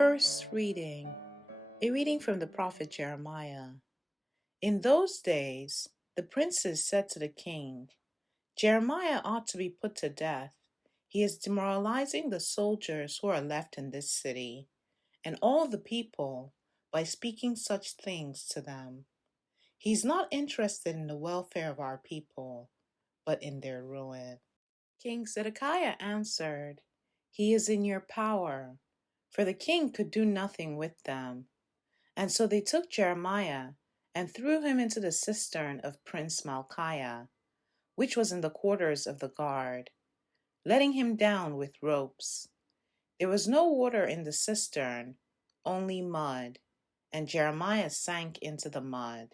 First reading, a reading from the prophet Jeremiah. In those days, the princes said to the king, Jeremiah ought to be put to death. He is demoralizing the soldiers who are left in this city, and all the people, by speaking such things to them. He's not interested in the welfare of our people, but in their ruin. King Zedekiah answered, He is in your power, for the king could do nothing with them. And so they took Jeremiah and threw him into the cistern of Prince Malchiah, which was in the quarters of the guard, letting him down with ropes. There was no water in the cistern, only mud, and Jeremiah sank into the mud.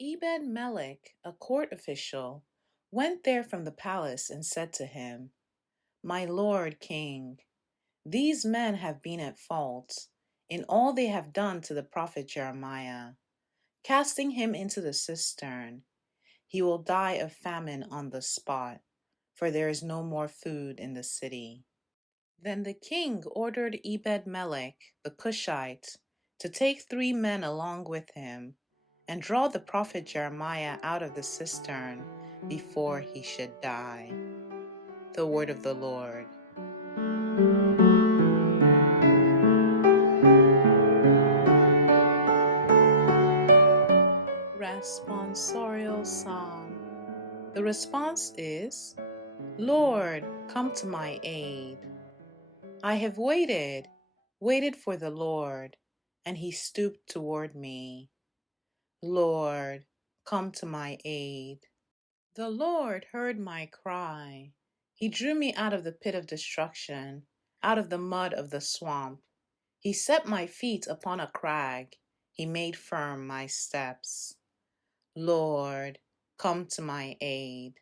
Ebed-Melech, a court official, went there from the palace and said to him, My lord king, these men have been at fault in all they have done to the prophet Jeremiah, casting him into the cistern. He will die of famine on the spot, for there is no more food in the city. Then the king ordered Ebed-Melech, the Cushite, to take 3 men along with him and draw the prophet Jeremiah out of the cistern before he should die. The word of the Lord. Responsorial Psalm. The response is, Lord, come to my aid. I have waited for the Lord, and he stooped toward me. Lord, come to my aid. The Lord heard my cry. He drew me out of the pit of destruction, out of the mud of the swamp. He set my feet upon a crag. He made firm my steps. Lord, come to my aid.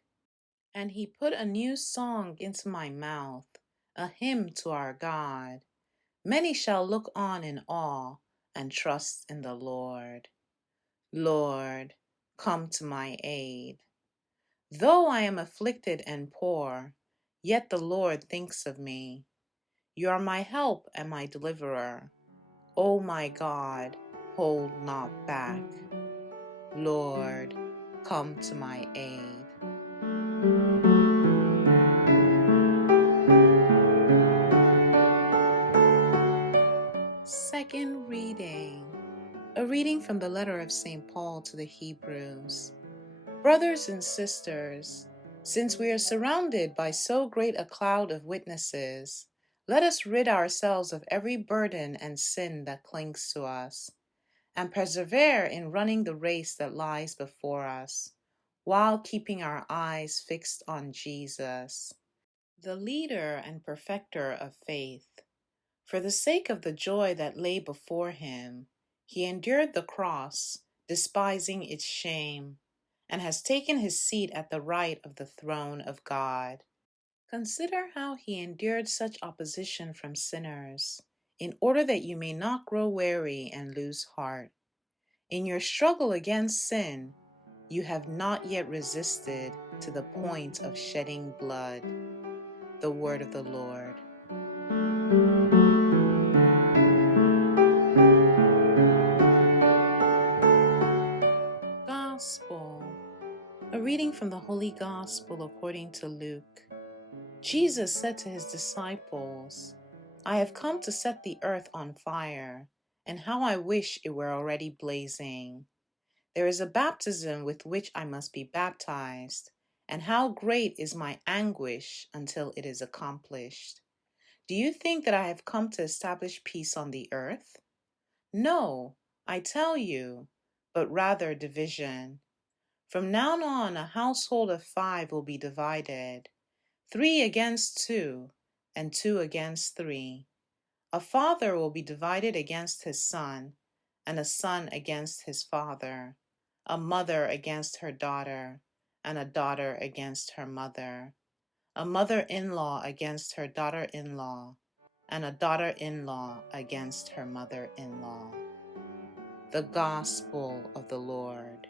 And he put a new song into my mouth, a hymn to our God. Many shall look on in awe and trust in the Lord. Lord, come to my aid. Though I am afflicted and poor, yet the Lord thinks of me. You are my help and my deliverer. O my God, hold not back. Lord, come to my aid. Second reading, a reading from the letter of St. Paul to the Hebrews. Brothers and sisters, since we are surrounded by so great a cloud of witnesses, let us rid ourselves of every burden and sin that clings to us, and persevere in running the race that lies before us, while keeping our eyes fixed on Jesus, the leader and perfecter of faith. For the sake of the joy that lay before him, he endured the cross, despising its shame, and has taken his seat at the right of the throne of God. Consider how he endured such opposition from sinners, in order that you may not grow weary and lose heart. In your struggle against sin, you have not yet resisted to the point of shedding blood. The word of the Lord. Gospel. A reading from the Holy Gospel according to Luke. Jesus said to his disciples, I have come to set the earth on fire, and how I wish it were already blazing. There is a baptism with which I must be baptized, and how great is my anguish until it is accomplished. Do you think that I have come to establish peace on the earth? No, I tell you, but rather division. From now on, a household of 5 will be divided, 3 against 2, and 2 against 3. A father will be divided against his son, and a son against his father, a mother against her daughter, and a daughter against her mother, a mother-in-law against her daughter-in-law, and a daughter-in-law against her mother-in-law. The Gospel of the Lord.